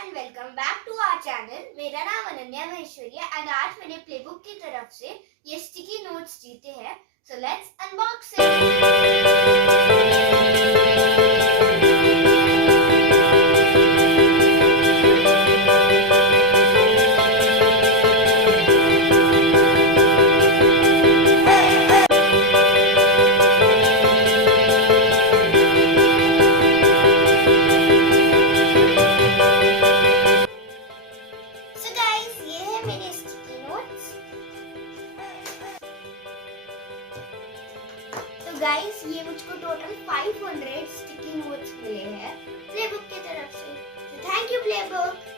And welcome back to our channel. मेरा नाम अनन्या महेश्वरी है एंड आज मैंने प्लेबुक की तरफ से ये स्टिकी नोट्स जीते हैं। सो लेट्स अनबॉक्स गाइस ये मुझको टोटल 500 स्टिकी नोट्स मिले हैं प्लेबुक की तरफ से। Thank you playbook.